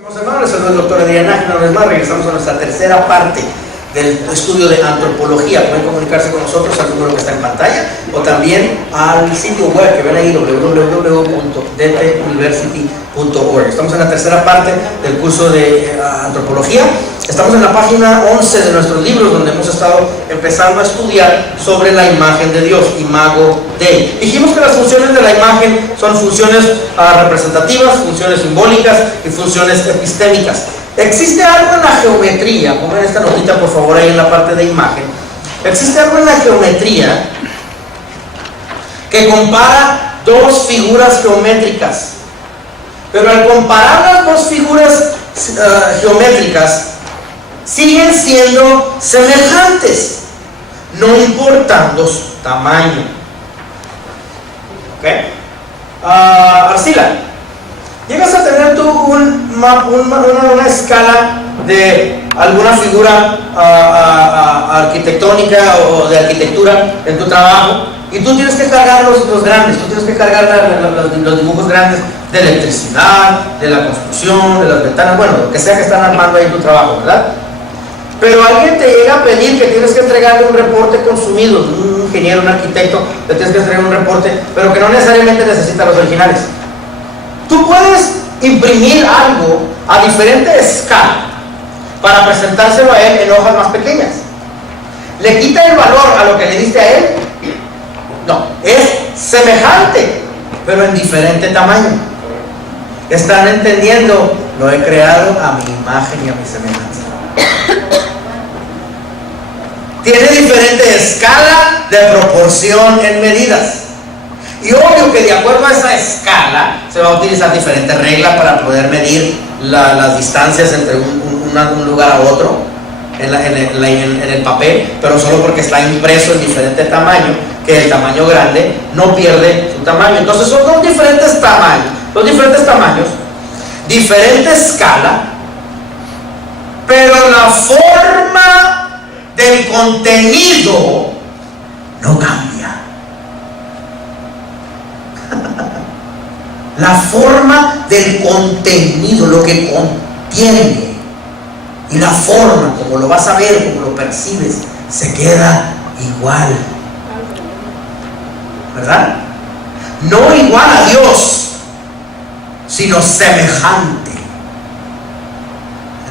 Hermanos, les saluda el doctor Adrián Nájera. Una vez más regresamos a nuestra tercera parte del estudio de antropología. Pueden comunicarse con nosotros al número que está en pantalla o también al sitio web que ven ahí, www.dtuniversity.org. Estamos en la tercera parte del curso de antropología. Estamos en la página 11 de nuestros libros, donde hemos estado empezando a estudiar sobre la imagen de Dios, Imago Dei. Dijimos que las funciones de la imagen son funciones representativas, funciones simbólicas y funciones epistémicas. Existe algo en la geometría, pongan esta notita por favor ahí en la parte de imagen. Existe algo en la geometría que compara dos figuras geométricas, pero al comparar las dos figuras geométricas siguen siendo semejantes, no importando su tamaño. ¿Ok? Arcila, llegas a tener tú una escala de alguna figura arquitectónica o de arquitectura en tu trabajo, y tú tienes que cargar los grandes, tú tienes que cargar los dibujos grandes de electricidad, de la construcción, de las ventanas, bueno, lo que sea que están armando ahí en tu trabajo, ¿verdad? Pero alguien te llega a pedir que tienes que entregarle un reporte consumido, un ingeniero, un arquitecto, le tienes que entregar un reporte, pero que no necesariamente necesita los originales. Tú puedes imprimir algo a diferente escala para presentárselo a él en hojas más pequeñas. ¿Le quita el valor a lo que le diste a él? No, es semejante, pero en diferente tamaño. ¿Están entendiendo? Lo he creado a mi imagen y a mi semejanza. Tiene diferente escala de proporción en medidas. Y obvio que de acuerdo a esa escala se va a utilizar diferentes reglas para poder medir las distancias entre un lugar a otro en el papel, pero solo porque está impreso en diferente tamaño, que el tamaño grande no pierde su tamaño. Entonces son dos diferentes tamaños, diferente escala, pero la forma del contenido no cambia. La forma del contenido, lo que contiene, y la forma, como lo vas a ver, como lo percibes, se queda igual. ¿Verdad? No igual a Dios, sino semejante.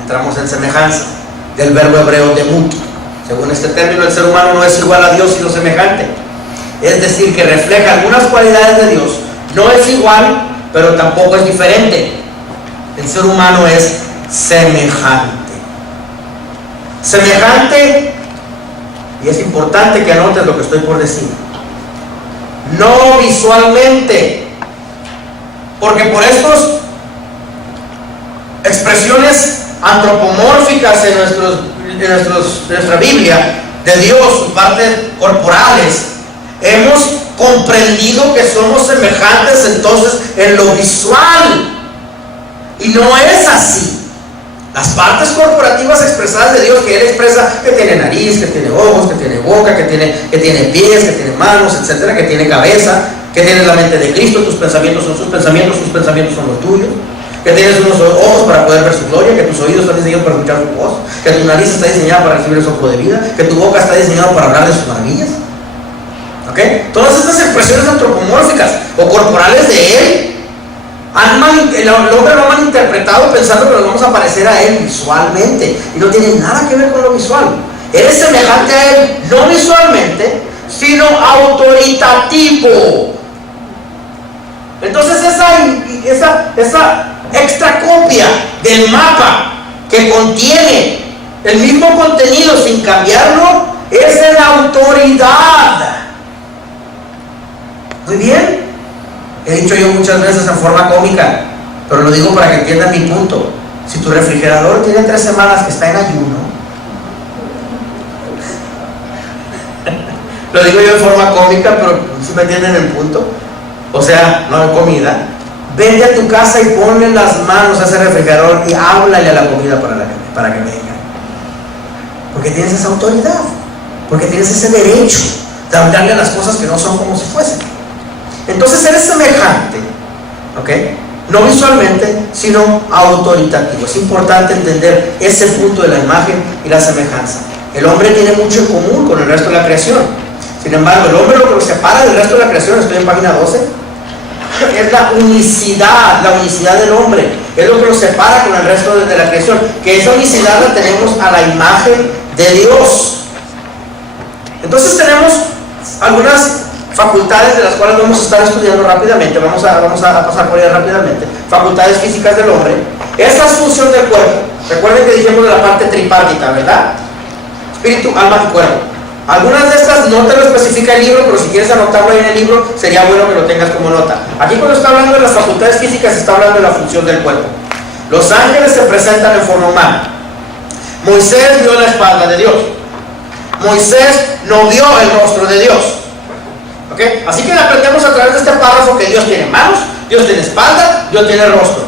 Entramos en semejanza, del verbo hebreo demut. Según este término, el ser humano no es igual a Dios, sino semejante. Es decir, que refleja algunas cualidades de Dios. No es igual, pero tampoco es diferente. El ser humano es semejante. Semejante, y es importante que anotes lo que estoy por decir. No visualmente, porque por estas expresiones antropomórficas en nuestra Biblia de Dios, sus partes corporales, hemos comprendido que somos semejantes entonces en lo visual, y no es así. Las partes corporativas expresadas de Dios, que Él expresa, que tiene nariz, que tiene ojos, que tiene boca, que tiene pies, que tiene manos, etcétera, que tiene cabeza, que tienes la mente de Cristo, tus pensamientos son sus pensamientos son los tuyos, que tienes unos ojos para poder ver su gloria, que tus oídos están diseñados para escuchar su voz, que tu nariz está diseñada para recibir el soplo de vida, que tu boca está diseñada para hablar de sus maravillas. ¿Ok? Todas estas expresiones antropomórficas o corporales de Él, el hombre lo ha malinterpretado pensando que nos vamos a parecer a Él visualmente, y no tiene nada que ver con lo visual. Él es semejante a Él, no visualmente, sino autoritativo. Entonces esa extra copia del mapa que contiene el mismo contenido sin cambiarlo es en autoridad. Muy bien. He dicho yo muchas veces en forma cómica, pero lo digo para que entiendan mi punto. Si tu refrigerador tiene 3 semanas que está en ayuno, lo digo yo en forma cómica, pero si me entienden el punto, o sea, no hay comida, vete a tu casa y ponle las manos a ese refrigerador y háblale a la comida para que venga. Porque tienes esa autoridad, porque tienes ese derecho de hablarle a las cosas que no son como si fuesen. Entonces eres semejante, ¿ok? no visualmente, sino autoritativo. Es importante entender ese punto de la imagen y la semejanza. El hombre tiene mucho en común con el resto de la creación. Sin embargo, el hombre, lo que lo separa del resto de la creación, estoy en página 12, es la unicidad del hombre. Es lo que lo separa con el resto de la creación. Que esa unicidad la tenemos a la imagen de Dios. Entonces tenemos algunas facultades de las cuales vamos a estar estudiando rápidamente. Vamos a pasar por ellas rápidamente. Facultades físicas del hombre. Esta es función del cuerpo. Recuerden que dijimos de la parte tripártita, ¿verdad? Espíritu, alma y cuerpo. Algunas de estas no te lo especifica el libro, pero si quieres anotarlo ahí en el libro, sería bueno que lo tengas como nota. Aquí cuando está hablando de las facultades físicas, está hablando de la función del cuerpo. Los ángeles se presentan en forma humana. Moisés vio la espalda de Dios. Moisés no vio el rostro de Dios. ¿Ok? Así que aprendemos a través de este párrafo que Dios tiene manos, Dios tiene espalda, Dios tiene rostro.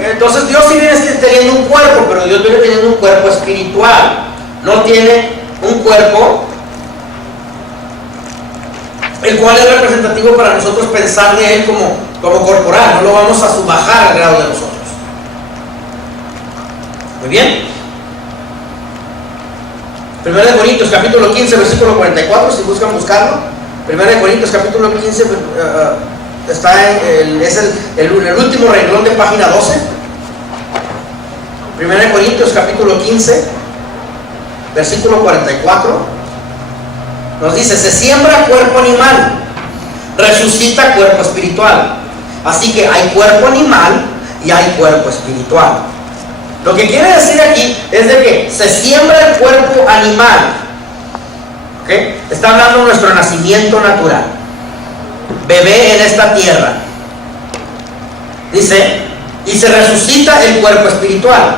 Entonces Dios sí viene teniendo un cuerpo, pero Dios viene teniendo un cuerpo espiritual. No tiene un cuerpo el cual es representativo para nosotros pensar de él como corporal. No lo vamos a subajar al grado de nosotros. Muy bien. 1 Corintios capítulo 15 versículo 44, si buscan buscarlo. 1 Corintios capítulo 15 está es el último renglón de página 12. 1 Corintios capítulo 15 versículo 44 nos dice: se siembra cuerpo animal, resucita cuerpo espiritual. Así que hay cuerpo animal y hay cuerpo espiritual. Lo que quiere decir aquí es de que se siembra el cuerpo animal. ¿Okay? Está hablando de nuestro nacimiento natural, bebé en esta tierra. Dice, y se resucita el cuerpo espiritual.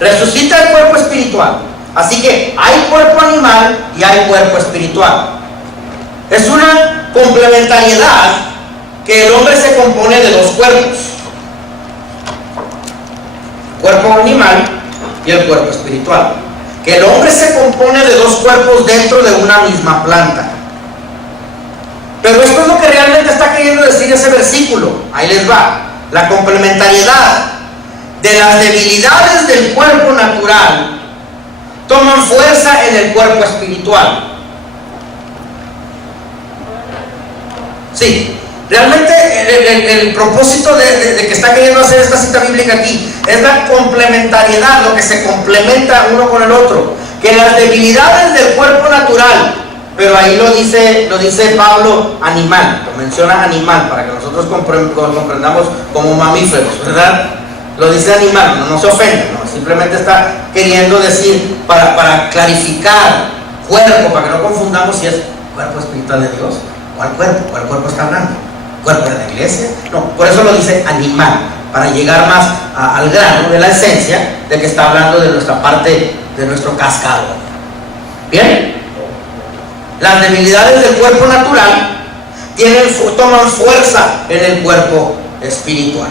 Resucita el cuerpo espiritual. Así que hay cuerpo animal y hay cuerpo espiritual. Es una complementariedad que el hombre se compone de dos cuerpos: cuerpo animal y el cuerpo espiritual. Que el hombre se compone de dos cuerpos dentro de una misma planta. Pero esto es lo que realmente está queriendo decir ese versículo. Ahí les va. La complementariedad de las debilidades del cuerpo natural toman fuerza en el cuerpo espiritual. Sí, realmente el propósito de que está queriendo hacer esta cita bíblica aquí es la complementariedad, lo que se complementa uno con el otro. Que las debilidades del cuerpo natural, pero ahí lo dice Pablo animal, lo menciona animal para que nosotros comprendamos como mamíferos, ¿verdad? Lo dice animal, no se ofende, ¿no? Simplemente está queriendo decir para clarificar cuerpo, para que no confundamos si es cuerpo espiritual de Dios. ¿Cuál cuerpo está hablando? ¿Cuerpo de la iglesia? No, por eso lo dice animal, para llegar más al grano de la esencia de que está hablando de nuestra parte, de nuestro cascado. ¿Bien? Las debilidades del cuerpo natural toman fuerza en el cuerpo espiritual.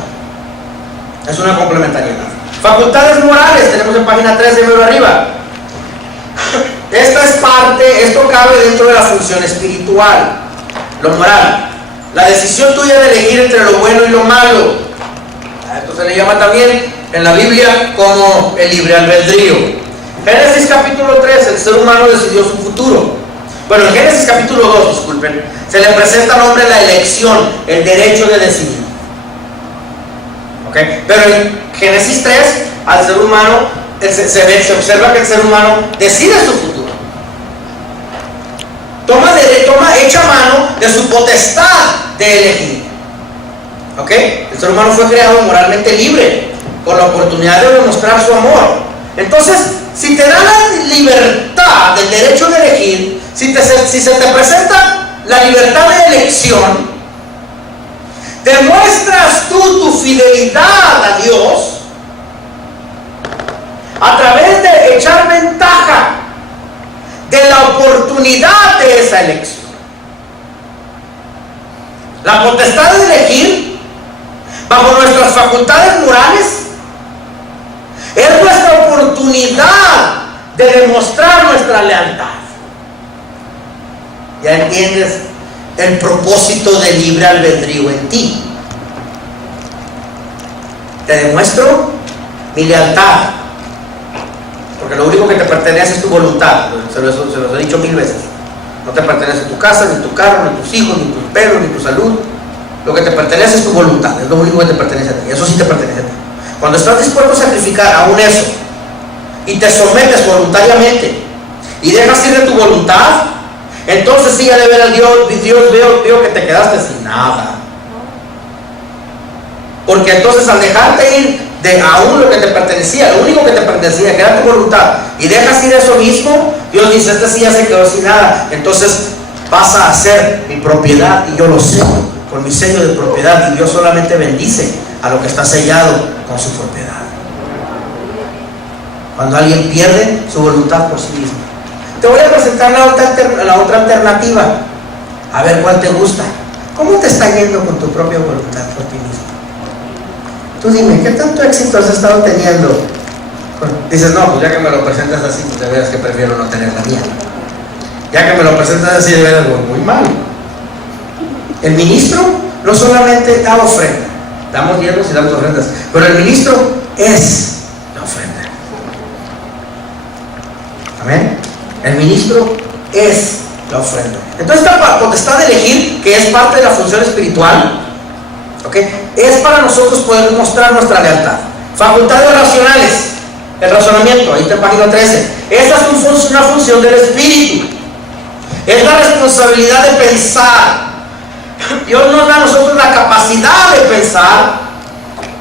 Es una complementariedad. Facultades morales, tenemos en página 3 de medio arriba. Esto cabe dentro de la función espiritual. Lo moral, la decisión tuya de elegir entre lo bueno y lo malo. Esto se le llama también en la Biblia como el libre albedrío. Génesis capítulo 3, el ser humano decidió su futuro. Bueno, en Génesis capítulo 2, disculpen, se le presenta al hombre la elección, el derecho de decidir. ¿Okay? Pero en Génesis 3, al ser humano, se observa que el ser humano decide su futuro. Echa mano de su potestad de elegir. ¿Ok? El ser humano fue creado moralmente libre, con la oportunidad de demostrar su amor. Entonces, si te da la libertad del derecho de elegir, si se te presenta la libertad de elección, demuestras tú tu fidelidad a Dios a través de echar ventaja de la oportunidad de esa elección. La potestad de elegir bajo nuestras facultades morales es nuestra oportunidad de demostrar nuestra lealtad. ¿Ya entiendes el propósito del libre albedrío en ti? te demuestro mi lealtad. Porque lo único que te pertenece es tu voluntad. Se los he dicho 1000 veces. No te pertenece tu casa, ni tu carro, ni tus hijos, ni tus perros, ni tu salud. Lo que te pertenece es tu voluntad. Es lo único que te pertenece a ti. Eso sí te pertenece a ti. Cuando estás dispuesto a sacrificar aún eso y te sometes voluntariamente y dejas ir de tu voluntad, entonces sí, ya de ver a Dios veo que te quedaste sin nada. Porque entonces al dejarte ir de aún lo que te pertenecía, lo único que te pertenecía, que era tu voluntad, y dejas ir eso mismo, Dios dice, este sí ya se quedó sin nada. Entonces pasa a ser mi propiedad y yo lo sello con mi sello de propiedad, y Dios solamente bendice a lo que está sellado con su propiedad. Cuando alguien pierde su voluntad por sí mismo. Te voy a presentar la otra alternativa, a ver cuál te gusta. ¿Cómo te está yendo con tu propia voluntad por ti mismo? Tú dime, ¿qué tanto éxito has estado teniendo? Dices, no, pues ya que me lo presentas así, pues de veras que prefiero no tener la mía. Ya que me lo presentas así, de veras muy mal. El ministro no solamente da ofrenda, damos diezmos y damos ofrendas, pero el ministro es la ofrenda. Amén. El ministro es la ofrenda. Entonces esta potestad de elegir, que es parte de la función espiritual, es para nosotros poder mostrar nuestra lealtad. Facultades racionales, el razonamiento, ahí está en página 13. Esta es una función del espíritu. Es la responsabilidad de pensar. Dios nos da a nosotros la capacidad de pensar,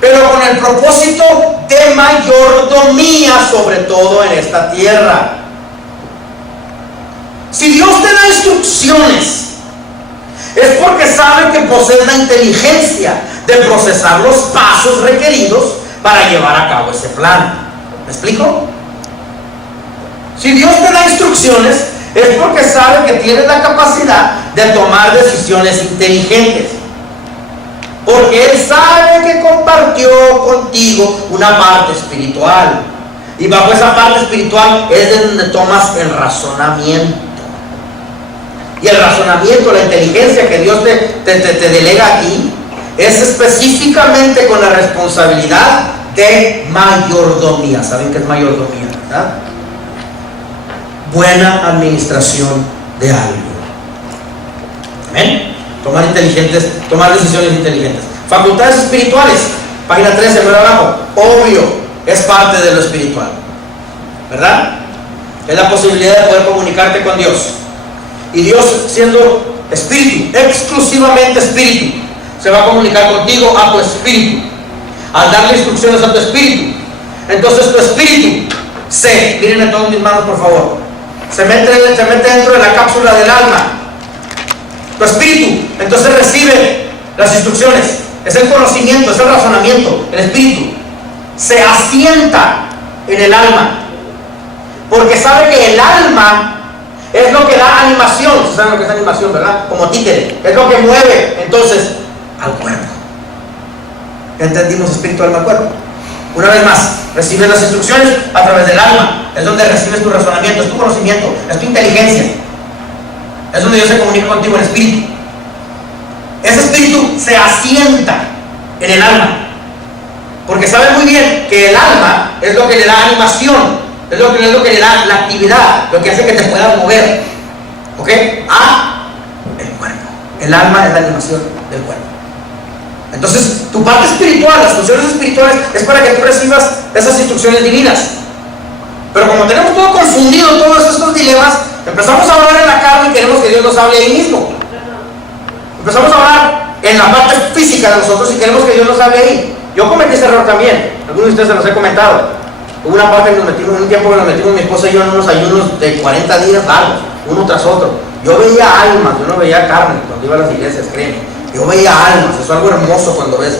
pero con el propósito de mayordomía, sobre todo en esta tierra. Si Dios te da instrucciones, es porque sabe que posees la inteligencia de procesar los pasos requeridos para llevar a cabo ese plan. ¿Me explico? Si Dios te da instrucciones, es porque sabe que tienes la capacidad de tomar decisiones inteligentes. Porque Él sabe que compartió contigo una parte espiritual. Y bajo esa parte espiritual es de donde tomas el razonamiento. Y el razonamiento, la inteligencia que Dios te delega aquí, es específicamente con la responsabilidad de mayordomía. ¿Saben qué es mayordomía, verdad? Buena administración de algo. ¿Amén? Tomar decisiones inteligentes. Facultades espirituales, página 13, más abajo. Obvio, es parte de lo espiritual, ¿verdad? Es la posibilidad de poder comunicarte con Dios. Y Dios, siendo espíritu, exclusivamente espíritu, se va a comunicar contigo a tu espíritu, al darle instrucciones a tu espíritu. Entonces tu espíritu mírenme todas mis manos por favor, se mete dentro de la cápsula del alma. Tu espíritu entonces recibe las instrucciones, es el conocimiento, es el razonamiento. El espíritu se asienta en el alma, porque sabe que el alma es lo que da animación. ¿Saben lo que es animación, verdad? Como títere, es lo que mueve entonces al cuerpo. ¿Entendimos espíritu, alma, cuerpo? Una vez más, recibes las instrucciones a través del alma. Es donde recibes tu razonamiento, es tu conocimiento, es tu inteligencia. Es donde Dios se comunica contigo en espíritu. Ese espíritu se asienta en el alma, porque sabe muy bien que el alma es lo que le da animación, es lo que le da la actividad, lo que hace que te puedas mover, ¿ok? A el cuerpo. El alma es la animación del cuerpo. Entonces, tu parte espiritual, las funciones espirituales, es para que tú recibas esas instrucciones divinas. Pero como tenemos todo confundido, todos estos dilemas, empezamos a hablar en la carne y queremos que Dios nos hable ahí mismo. Empezamos a hablar en la parte física de nosotros y queremos que Dios nos hable ahí. Yo cometí ese error también, algunos de ustedes se los he comentado. Hubo una parte que un tiempo que nos metimos mi esposa y yo en unos ayunos de 40 días largos, uno tras otro. Yo veía almas, yo no veía carne cuando iba a las iglesias, créeme. Yo veía almas, eso es algo hermoso cuando ves.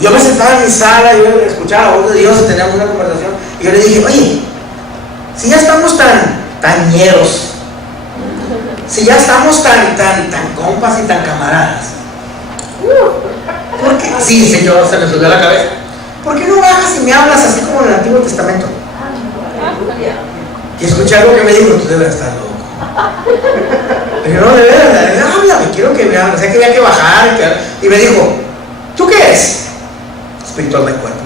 Yo me sentaba en mi sala, yo escuchaba la voz de Dios y teníamos una conversación. Y yo le dije, oye, si ya estamos tan ñeros, si ya estamos tan compas y tan camaradas, ¿por qué? Sí, Señor, se me subió a la cabeza. ¿Por qué no bajas y me hablas así como en el Antiguo Testamento? Y escuché algo que me dijo, tú debes estar loco. Pero no, de verdad, háblame, quiero que me hables. O sea, que había que bajar. Y me dijo, ¿tú qué eres? espiritual no hay cuerpo.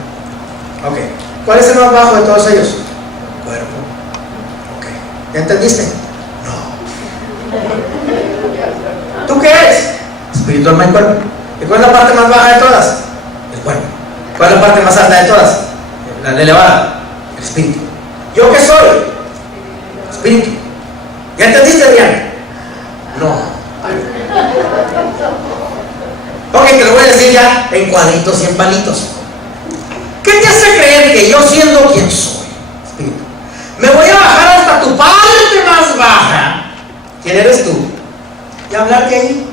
Ok. ¿Cuál es el más bajo de todos ellos? Cuerpo. Ok. ¿Ya entendiste? No. ¿Tú qué eres? Espiritual no hay cuerpo. ¿Y cuál es la parte más baja de todas? El cuerpo. ¿Cuál es la parte más alta de todas? La elevada. El espíritu. ¿Yo qué soy? Espíritu. ¿Ya entendiste, Adrián? No. Ok, te lo voy a decir ya en cuadritos y en palitos. ¿Qué te hace creer que yo, siendo quien soy, espíritu, me voy a bajar hasta tu parte más baja? ¿Quién eres tú? Y hablarte ahí.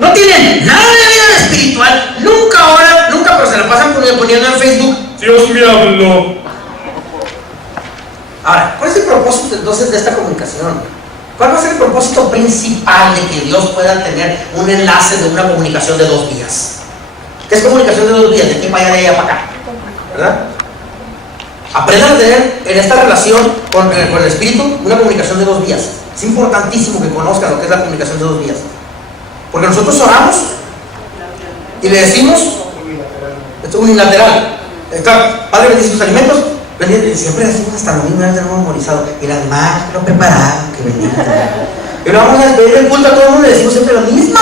No tienen nada de vida espiritual, nunca oran, nunca, pero se la pasan poniendo en Facebook: Dios me habló. Ahora, ¿cuál es el propósito entonces de esta comunicación? ¿Cuál va a ser el propósito principal de que Dios pueda tener un enlace de una comunicación de 2 vías? ¿Qué es comunicación de 2 vías? De aquí para allá, de allá para acá, ¿verdad? Aprendan a tener en esta relación con el Espíritu una comunicación de 2 vías. Es importantísimo que conozcan lo que es la comunicación de 2 vías. Porque nosotros oramos y le decimos, esto es unilateral. Padre, bendice sus alimentos. Siempre decimos hasta lo mismo, ya tenemos memorizado. Y las más que lo prepararon, que venían. Y lo vamos a despedir del culto a todo el mundo, le decimos siempre lo mismo.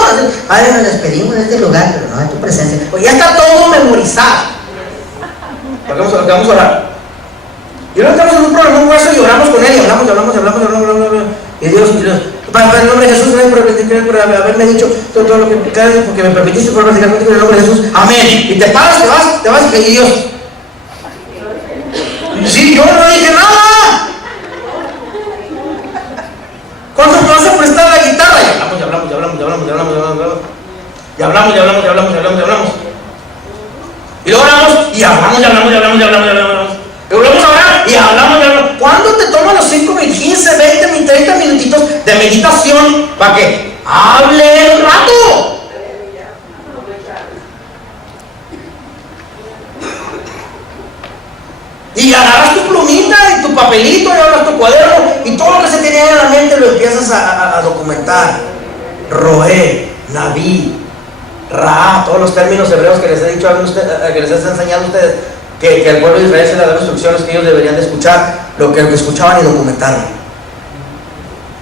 Padre, nos despedimos de este lugar, pero no de tu presencia. Pues ya está todo memorizado. Vamos a orar. Y luego estamos en un problema, un hueso, y oramos con él, y hablamos. Y Dios, Padre, en el nombre de Jesús, gracias por haberme dicho todo lo que porque me permitiste por practicar contigo en el nombre de Jesús. Amén. Y te paras, te vas, y Dios. Sí, yo no dije nada. ¿Cuánto me vas a prestar la guitarra? Y hablamos. Y luego oramos y hablamos. Y volvemos a orar y hablamos. ¿Cuándo te toman los 5, 15, 20, 30 minutitos de meditación para que hable un rato? Y agarras tu plumita y tu papelito y agarras tu cuaderno y todo lo que se tenía en la mente lo empiezas a documentar. Roé, Naví, Ra, todos los términos hebreos que les he dicho que les he enseñado a ustedes, que el pueblo de Israel se les da instrucciones que ellos deberían de escuchar, lo que escuchaban y documentarlo.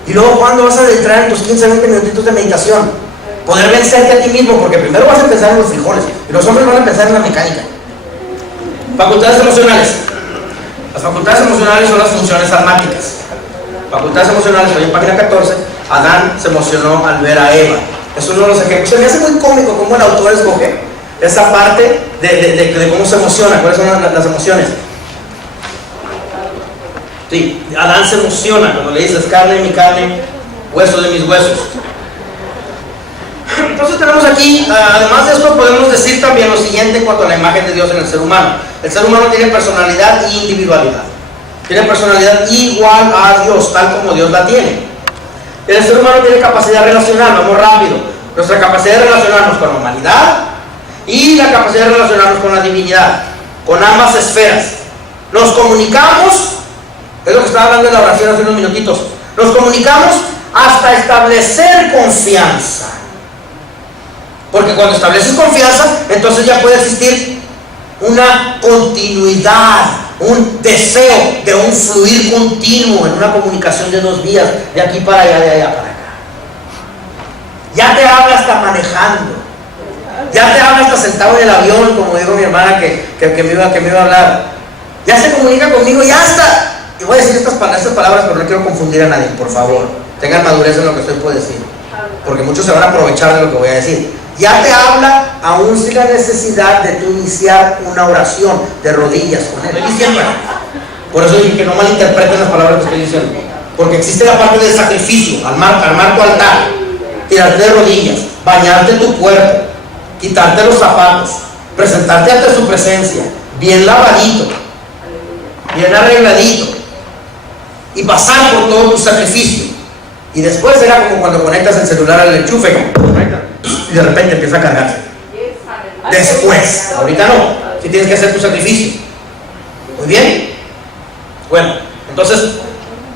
Y luego, ¿cuándo vas a entrar en tus 15, 20 minutitos de meditación? Poder vencerte a ti mismo, porque primero vas a pensar en los frijoles y los hombres van a pensar en la mecánica. Facultades emocionales. Las facultades emocionales son las funciones almáticas. Facultades emocionales, hoy en página 14, Adán se emocionó al ver a Eva. Es uno de los ejemplos. Se me hace muy cómico cómo el autor escoge esa parte de cómo se emociona, cuáles son las emociones. Sí, Adán se emociona cuando le dices carne de mi carne, hueso de mis huesos. Entonces tenemos aquí, además de esto, podemos decir también lo siguiente en cuanto a la imagen de Dios en el ser humano. El ser humano tiene personalidad e individualidad. Tiene personalidad igual a Dios, tal como Dios la tiene. El ser humano tiene capacidad relacional, vamos rápido. Nuestra capacidad de relacionarnos con la humanidad y la capacidad de relacionarnos con la divinidad, con ambas esferas. Nos comunicamos, es lo que estaba hablando en la oración hace unos minutitos, nos comunicamos hasta establecer confianza. Porque cuando estableces confianza, entonces ya puede existir una continuidad, un deseo de un fluir continuo en una comunicación de 2 vías, de aquí para allá, de allá para acá. Ya te habla hasta manejando, ya te habla hasta sentado en el avión, como dijo mi hermana que me iba a hablar. Ya se comunica conmigo, ya está. Y voy a decir estas palabras, pero no quiero confundir a nadie, por favor. Tengan madurez en lo que estoy por decir, porque muchos se van a aprovechar de lo que voy a decir. Ya te habla aún sin la necesidad de tú iniciar una oración de rodillas con él. Por eso dije que no malinterpreten las palabras que estoy diciendo, porque existe la parte del sacrificio, armar tu altar, tirarte de rodillas, bañarte tu cuerpo, quitarte los zapatos, presentarte ante su presencia, bien lavadito, bien arregladito, y pasar por todo tu sacrificio. Y después era como cuando conectas el celular al enchufe y de repente empieza a cargarse. Después, ahorita no, si tienes que hacer tu sacrificio. Muy bien. Bueno, entonces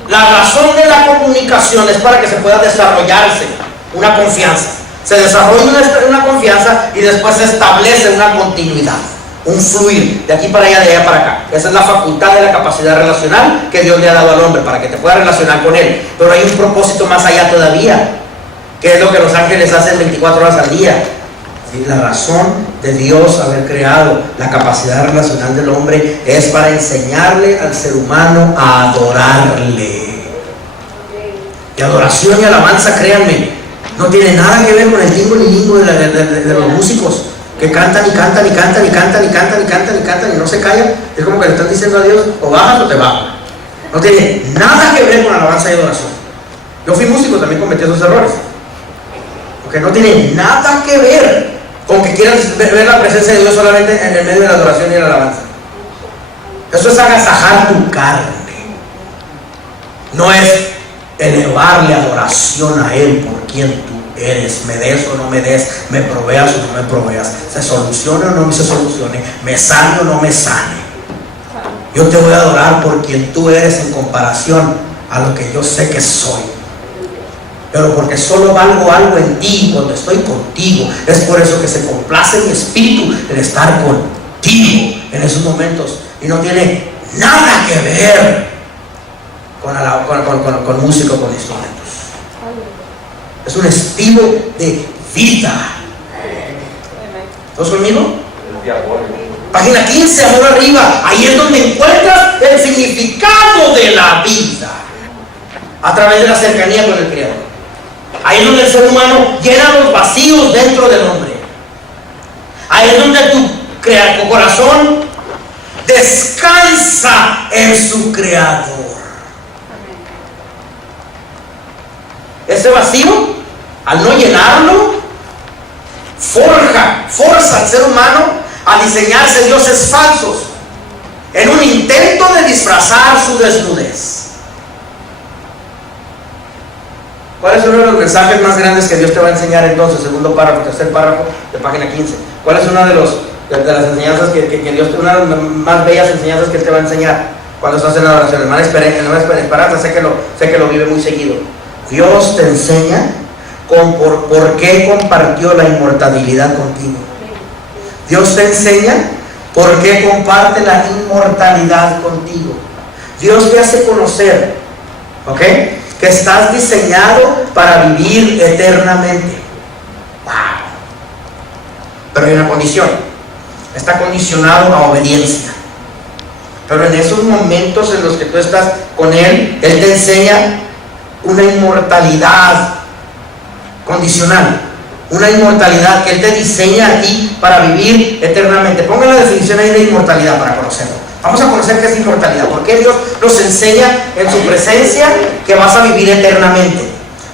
la razón de la comunicación es para que se pueda desarrollarse una confianza. Se desarrolla una confianza y después se establece una continuidad, un fluir de aquí para allá, de allá para acá. Esa es la facultad de la capacidad relacional que Dios le ha dado al hombre para que te puedas relacionar con Él. Pero hay un propósito más allá todavía, que es lo que los ángeles hacen 24 horas al día. ¿Sí? La razón de Dios haber creado la capacidad relacional del hombre es para enseñarle al ser humano a adorarle. Y adoración y alabanza, créanme, no tiene nada que ver con el tingo ni lingo de los músicos que cantan y cantan y cantan y cantan y cantan y cantan y cantan y no se callan. Es como que le están diciendo a Dios, o bajas o te bajas. No tiene nada que ver con alabanza y adoración. Yo fui músico, también cometí esos errores. Porque no tiene nada que ver con que quieras ver la presencia de Dios solamente en el medio de la adoración y la alabanza. Eso es agasajar tu carne. No es elevarle adoración a Él por quien tú eres. Me des o no me des, me proveas o no me proveas, se solucione o no se solucione, me sane o no me sane. Yo te voy a adorar por quien tú eres en comparación a lo que yo sé que soy. Pero porque solo valgo algo en ti cuando estoy contigo. Es por eso que se complace mi espíritu en estar contigo en esos momentos. Y no tiene nada que ver con música o con instrumentos. Es un estilo de vida. ¿Estás conmigo? Página 15, amor arriba. Ahí es donde encuentras el significado de la vida, a través de la cercanía con el Creador. Ahí es donde el ser humano llena los vacíos dentro del hombre. Ahí es donde tu corazón descansa en su Creador. Ese vacío, al no llenarlo, forza al ser humano a diseñarse dioses falsos en un intento de disfrazar su desnudez. ¿Cuál es uno de los mensajes más grandes que Dios te va a enseñar entonces? Segundo párrafo, tercer párrafo de página 15. ¿Cuál es una de las enseñanzas que Dios, una de las más bellas enseñanzas que Él te va a enseñar cuando estás en la oración? Hermana Esperanza, sé que lo vive muy seguido. Dios te enseña por qué compartió la inmortalidad contigo. Dios te enseña por qué comparte la inmortalidad contigo. Dios te hace conocer, ¿ok?, que estás diseñado para vivir eternamente. ¡Wow! Pero hay una condición. Está condicionado a obediencia. Pero en esos momentos en los que tú estás con Él, Él te enseña una inmortalidad condicional, una inmortalidad que Él te diseña a ti para vivir eternamente. Pongan la definición ahí de inmortalidad para conocerlo. Vamos a conocer qué es inmortalidad, porque Dios nos enseña en su presencia que vas a vivir eternamente.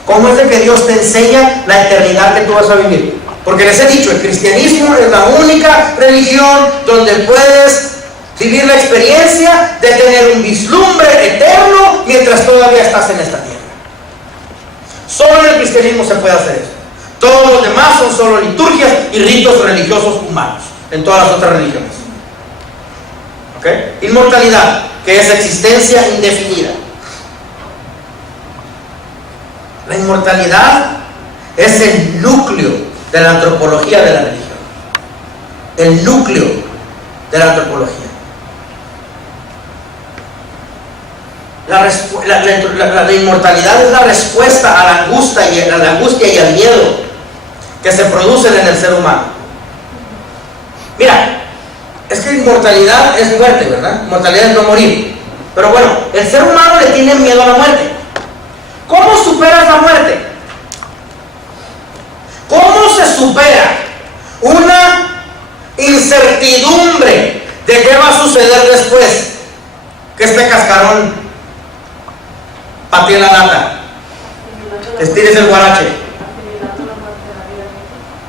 ¿Cómo es de que Dios te enseña la eternidad que tú vas a vivir? Porque les he dicho, el cristianismo es la única religión donde puedes vivir la experiencia de tener un vislumbre eterno mientras todavía estás en esta tierra. Solo en el cristianismo se puede hacer eso. Todos los demás son solo liturgias y ritos religiosos humanos, en todas las otras religiones. ¿Ok? Inmortalidad, que es existencia indefinida. La inmortalidad es el núcleo de la antropología de la religión. El núcleo de la antropología. La inmortalidad es la respuesta a la angustia y al miedo que se producen en el ser humano. Mira, es que inmortalidad es muerte, ¿verdad? Inmortalidad es no morir. Pero bueno, el ser humano le tiene miedo a la muerte. ¿Cómo superas la muerte? ¿Cómo se supera una incertidumbre de qué va a suceder después que este cascarón patee la lata, estires el guarache?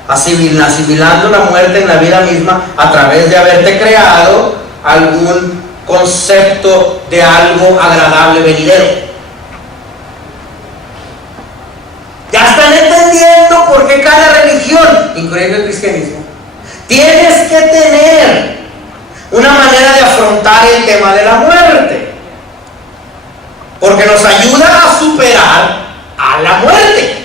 Asimilando la muerte en la vida misma a través de haberte creado algún concepto de algo agradable venidero. Ya están entendiendo por qué cada religión, incluyendo el cristianismo, tienes que tener una manera de afrontar el tema de la muerte, porque nos ayuda a superar a la muerte.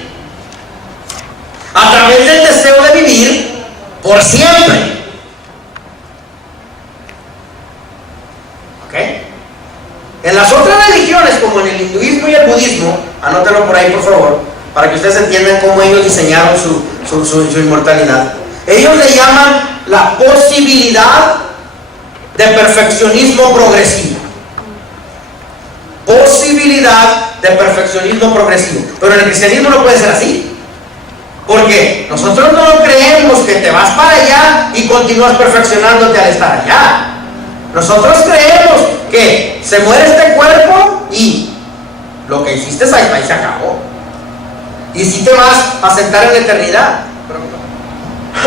a través del deseo de vivir por siempre. ¿Ok? En las otras religiones, como en el hinduismo y el budismo, anótenlo por ahí por favor, para que ustedes entiendan cómo ellos diseñaron su inmortalidad. Ellos le llaman la posibilidad de perfeccionismo progresivo. Posibilidad de perfeccionismo progresivo. Pero en el cristianismo no puede ser así. Porque nosotros no creemos que te vas para allá y continúas perfeccionándote al estar allá. Nosotros creemos que se muere este cuerpo y lo que hiciste ahí se acabó. Y si te vas a sentar en la eternidad.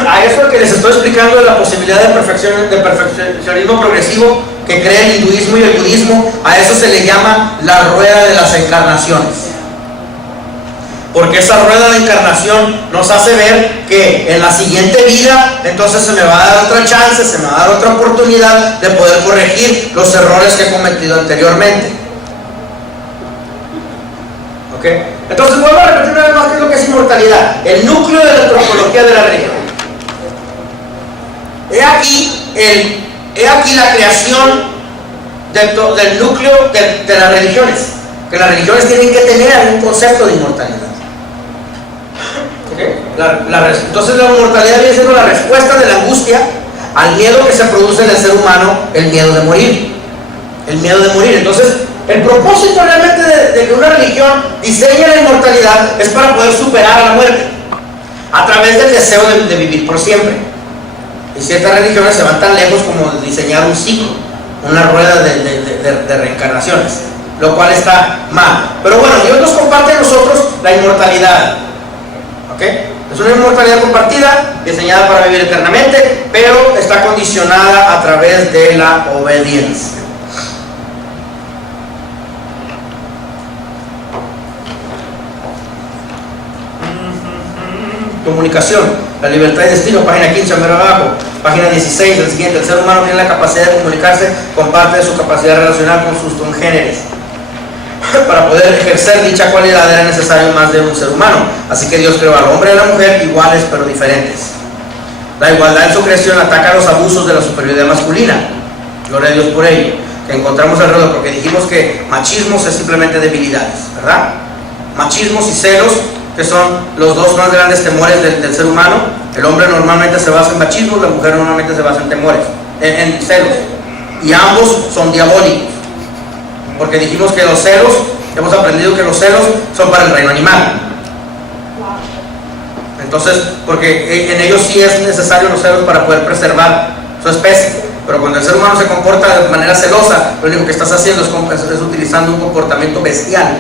A eso que les estoy explicando de la posibilidad de perfeccionismo progresivo que cree el hinduismo y el budismo, a eso se le llama la rueda de las encarnaciones. Porque esa rueda de encarnación nos hace ver que en la siguiente vida entonces se me va a dar otra chance, se me va a dar otra oportunidad de poder corregir los errores que he cometido anteriormente. ¿Ok? Entonces vuelvo a repetir una vez más qué es lo que es inmortalidad, el núcleo de la antropología de la religión. He aquí la creación del núcleo de las religiones, que las religiones tienen que tener algún concepto de inmortalidad. ¿Okay? Entonces la inmortalidad viene siendo la respuesta de la angustia al miedo que se produce en el ser humano, el miedo de morir. El miedo de morir. Entonces, el propósito realmente de que una religión diseñe la inmortalidad es para poder superar a la muerte a través del deseo de vivir por siempre. Y ciertas religiones se van tan lejos como diseñar un ciclo, una rueda de reencarnaciones, lo cual está mal. Pero bueno, Dios nos comparte a nosotros la inmortalidad. ¿Ok? Es una inmortalidad compartida, diseñada para vivir eternamente, pero está condicionada a través de la obediencia. Comunicación, la libertad y destino, página 15, mero abajo, página 16, el siguiente. El ser humano tiene la capacidad de comunicarse con parte de su capacidad relacional con sus congéneres. Para poder ejercer dicha cualidad era necesario más de un ser humano, así que Dios creó al hombre y a la mujer iguales pero diferentes. La igualdad en su creación ataca los abusos de la superioridad masculina, gloria a Dios por ello, que encontramos alrededor, porque dijimos que machismos es simplemente debilidades, ¿verdad? Machismos y celos, que son los dos más grandes temores del ser humano. El hombre normalmente se basa en machismo, la mujer normalmente se basa en temores, en celos, y ambos son diabólicos, porque dijimos que los celos, hemos aprendido que los celos son para el reino animal. Entonces, porque en ellos sí es necesario los celos para poder preservar su especie, pero cuando el ser humano se comporta de manera celosa, lo único que estás haciendo es utilizando un comportamiento bestial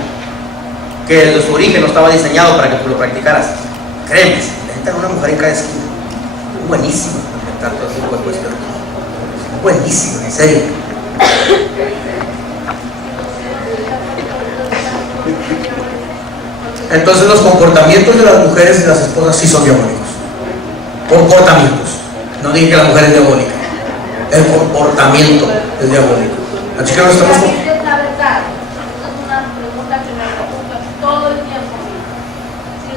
que desde su origen no estaba diseñado para que tú lo practicaras. Créeme, necesitan una mujer en cada esquina. Buenísimo para inventar todo tipo de cuestiones. Buenísimo, en serio. Entonces los comportamientos de las mujeres y las esposas sí son diabólicos. Comportamientos. No dije que la mujer es diabólica. El comportamiento es diabólico. Así que no estamos...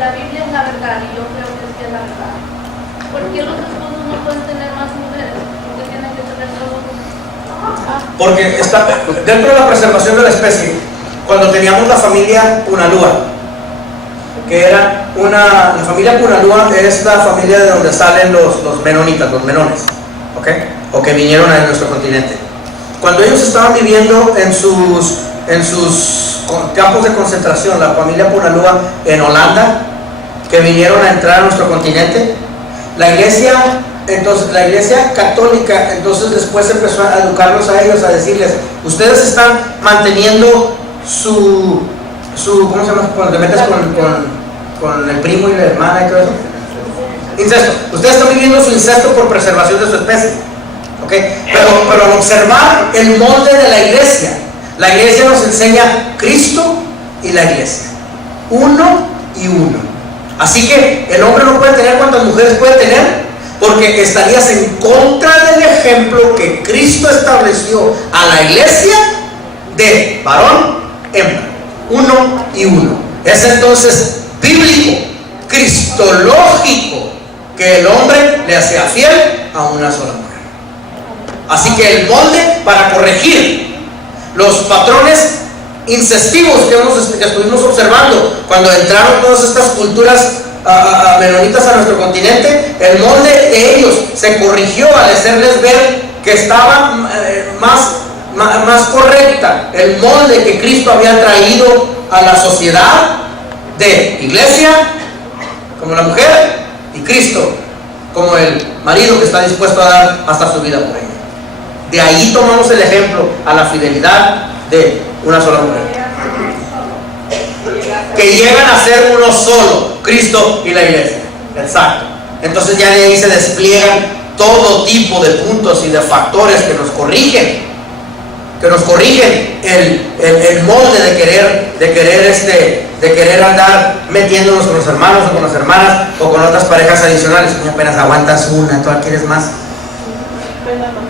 La Biblia es la verdad y yo creo que sí es la verdad. ¿Por qué los esposos no pueden tener más mujeres? ¿Por qué tienen que tener todos? Porque está dentro de la preservación de la especie. Cuando teníamos la familia Punalúa, que era la familia Punalúa es la familia de donde salen los menonitas, los menones, ¿ok? O que vinieron a nuestro continente. Cuando ellos estaban viviendo en sus campos de concentración, la familia Punalúa en Holanda, que vinieron a entrar a nuestro continente, la iglesia católica entonces después empezó a educarlos a ellos, a decirles: ustedes están manteniendo su ¿cómo se llama? Cuando te metes con el primo y la hermana y todo eso, incesto. Ustedes están viviendo su incesto por preservación de su especie, ¿ok? Pero al observar el molde de la iglesia nos enseña Cristo y la iglesia, uno y uno. Así que el hombre no puede tener cuantas mujeres puede tener, porque estarías en contra del ejemplo que Cristo estableció a la iglesia de varón, hembra, uno y uno. Es entonces bíblico cristológico que el hombre le sea fiel a una sola mujer. Así que el molde para corregir los patrones incestivos que estuvimos observando cuando entraron todas estas culturas menonitas a nuestro continente, el molde de ellos se corrigió al hacerles ver que estaba más correcta el molde que Cristo había traído a la sociedad de iglesia como la mujer y Cristo como el marido que está dispuesto a dar hasta su vida por ella. De ahí tomamos el ejemplo a la fidelidad de una sola mujer, que llegan a ser uno solo, Cristo y la iglesia. Exacto. Entonces ya de ahí se despliegan todo tipo de puntos y de factores que nos corrigen el molde de querer andar metiéndonos con los hermanos o con las hermanas o con otras parejas adicionales. Y apenas aguantas una, ¿tú quieres más?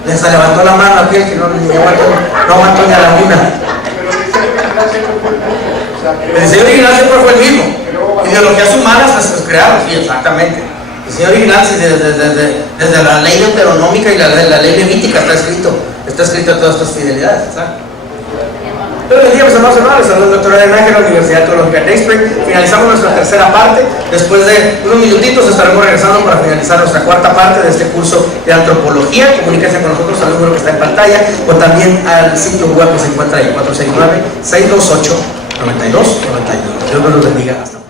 Les levantó la mano aquel que no aguantó ni a la una. El diseño original siempre fue el mismo. Ideologías humanas las crearon, sí, exactamente. El diseño original desde la ley deuteronómica y la ley levítica está escrito todas estas fidelidades, exacto. Pero el día, mis hermanos, saludos, doctor Eden Ángel, de la Universidad Teológica de Spring. Finalizamos nuestra tercera parte. Después de unos minutitos estaremos regresando para finalizar nuestra cuarta parte de este curso de antropología. Comuníquense con nosotros al número que está en pantalla o también al sitio web que se encuentra ahí, 469-628-9291. Dios nos los bendiga. Hasta